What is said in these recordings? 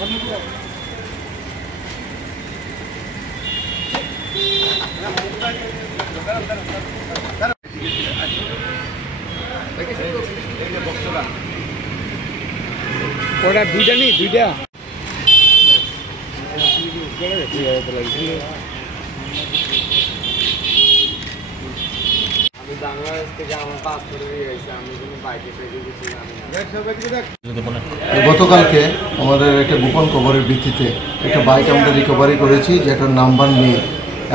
ওটা দুইটা নেই, দুইটা বাংলাদেশ থেকে আমার পাসপোর্ট হয়ে গেছে, আমি কোনো বাইকে কিছু জানি না। গতকালকে আমাদের একটা গোপন খবরের ভিত্তিতে একটা বাইক আমরা রিকভারি করেছি যেটার নাম্বার নেই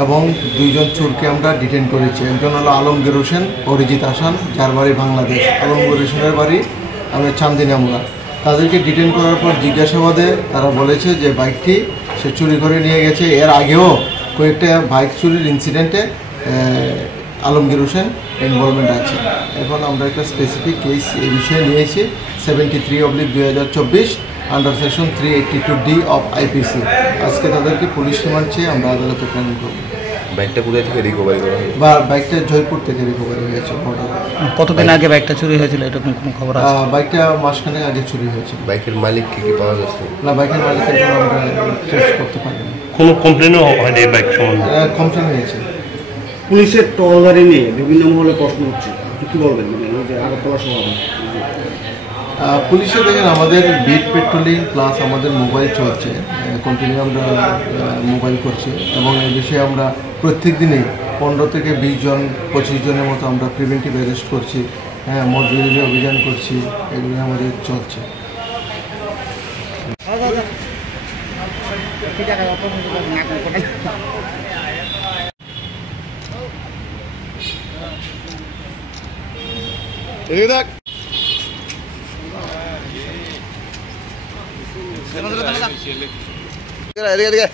এবং দুইজন চোরকে আমরা ডিটেন করেছি। একজন হলো আলমগীর হোসেন, অরিজিৎ হাসান, যার বাড়ি বাংলাদেশ। আলমগীর হোসেনের বাড়ি আমরা চান্দিনামুড়া। তাদেরকে ডিটেন করার পর জিজ্ঞাসাবাদে তারা বলেছে যে বাইকটি সে চুরি করে নিয়ে গেছে। এর আগেও কয়েকটা বাইক চুরির ইনসিডেন্টে আলমগীর হোসেন ইনভলভমেন্ট আছে। এখন আমরা একটা স্পেসিফিক কেস এই বিষয়ে নিয়েছি 73/2024 under section 382D of IPC। আজকে তাদেরকে পুলিশ রিমান্ড চেয়ে আমরা আদালতে প্রেরণ করব। বাইকটা কোথায় থেকে রিকভারি করা হয়েছে? বাইকটা জয়পুর থেকে রিকভারি হয়েছে। কতদিন আগে বাইকটা চুরি হয়েছিল এরকম কোনো খবর আছে? বাইকটা মাসখানেক আগে চুরি হয়েছে। বাইকের মালিক কি পাওয়া যাচ্ছে? না, বাইকের মালিকের জন্য আমরা ট্রেস করতে পারিনি। কোনো কমপ্লেনও হয়নি এই বাইক সম্বন্ধে? কমপ্লেন হয়েছে। পুলিশের টহলদারি নিয়ে বিভিন্ন মহলে প্রশ্ন হচ্ছে, কি বলবেন? মানে যে আগরতলা শহরে পুলিশে দেখেন আমাদের বিট পেট্রোলিং প্লাস আমাদের মোবাইল চলছে, কন্টিনিউ আমরা মোবাইল করছি এবং এই বিষয়ে আমরা প্রত্যেক দিনেই 15 থেকে 20 জন 25 জনের মতো আমরা প্রিভেন্টিভ অ্যারেস্ট করছি। হ্যাঁ, মদ বিরোধী অভিযান করছি, এগুলো আমাদের চলছে। এদিকে